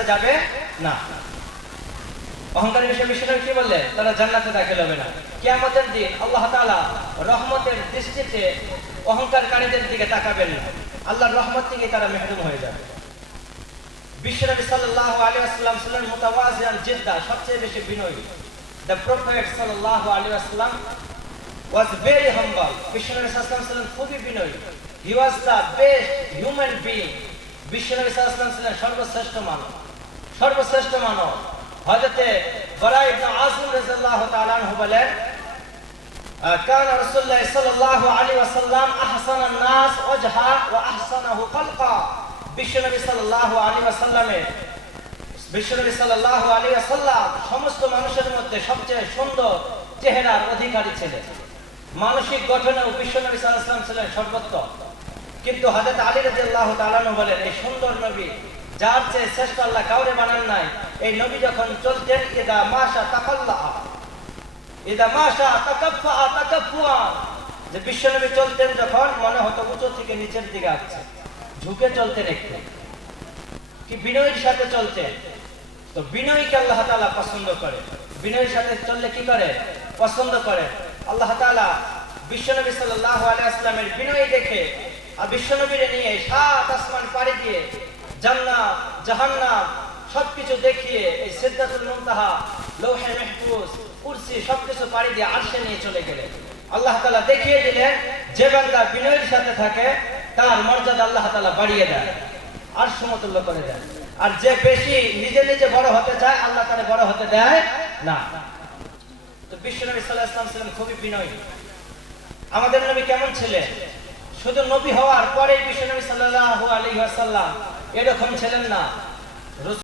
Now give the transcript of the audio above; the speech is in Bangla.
জান্নাতে যাবে না। অহংকারী বিষয়ে বিশ্বনবী কি বললেন? তারা জান্নাতে দাখিল হবে না। কিয়ামতের দিন আল্লাহ তাআলা রহমতের দৃষ্টিতে অহংকারকারীদের দিকে তাকাবেন না, আল্লাহর রহমত থেকে তারা মেহরুম হয়ে যাবে। বিশ্বনবী সাল্লাল্লাহু আলাইহি ওয়াসাল্লাম ছিলেন মুতাওয়াজিআন জিদ্দা, সবচেয়ে বেশি বিনয়ী। The Prophet sallallahu alaihi wasallam was very humble. বিশ্বনবী সাল্লাল্লাহু আলাইহি ওয়াসাল্লাম ছিলেন খুবই বিনয়ী। He was the best human being. বিশ্বনবী সাল্লাল্লাহু আলাইহি ওয়াসাল্লাম ছিলেন সর্বশ্রেষ্ঠ মানব, সর্বশ্রেষ্ঠ মানব। হযরতে বারা ইবনে আযিম রাদিয়াল্লাহু তাআলা আনহু বলেন, কানা রাসূলুল্লাহ সাল্লাল্লাহু আলাইহি ওয়াসাল্লাম আহসানান নাস ওয়াজহা ওয়া আহসানাহু খালকা। বিশ্বনবী সাল্লাল্লাহু আলাইহি ওয়াসাল্লাম সমস্ত মানুষের মধ্যে সবচেয়ে সুন্দর চেহারার অধিকারী ছিলেন। মানসিক গঠনেও বিশ্বনবী সাল্লাল্লাহু আলাইহি ওয়াসাল্লাম ছিলেন সর্বোত্তম। কিন্তু হযরত আলী রাদিয়াল্লাহু তাআলা আনহু বলেন, এই সুন্দর নবী, যার চেয়ে শ্রেষ্ঠ আল্লাহ কাউরে বানান নাই, এই নবী যখন চলতেন ইদা মাশা তাকাল্লা ইদা মাশা তাকাফফা তাকাফফুয়া, যে বিশ্বনবী চলতেন যখন মনে হতো উঁচু থেকে নিচের দিকে আসছে, ঝুঁকে চলতেন একটু, কি বিনয়ের সাথে চলতেন। তো বিনয়কে আল্লাহ তাআলা পছন্দ করে। বিনয়ের সাথে চললে কি করে? পছন্দ করে। আল্লাহ তাআলা বিশ্বনবী সাল্লাল্লাহু আলাইহি ওয়াসাল্লামের বিনয় দেখে আর বিশ্বনবীরে নিয়ে সাত আসমান পাড়ি দিয়ে জান্নাত জাহান্নাম সবকিছু দেখিয়ে এই সিদরাতুল মুনতাহা, লৌহে মাহফুজ, কুরসি সবকিছু পাড়ি দিয়ে আরশে নিয়ে চলে গেলেন। আল্লাহ তাআলা দেখিয়ে দিলেন, যে বান্দা বিনয়ের সাথে থাকে তার মর্যাদা আল্লাহ তাআলা বাড়িয়ে দেয়, আরশ সমতুল্য করে দেয়। আর যে বেশি নিজে নিজে বড় হতে চায়, আল্লাহ তাআলা বড় হতে দেয় না। তো বিশ্বনবী সাল্লাল্লাহু আলাইহি ওয়াসাল্লাম ছিলেন খুবই বিনয়ী। আমাদের নবী কেমন ছিলেন? শুধু নবী হওয়ার পরে বিশ্বনবী সাল্লাল্লাহু আলাইহি ওয়াসাল্লাম এরকম ছিলেন না।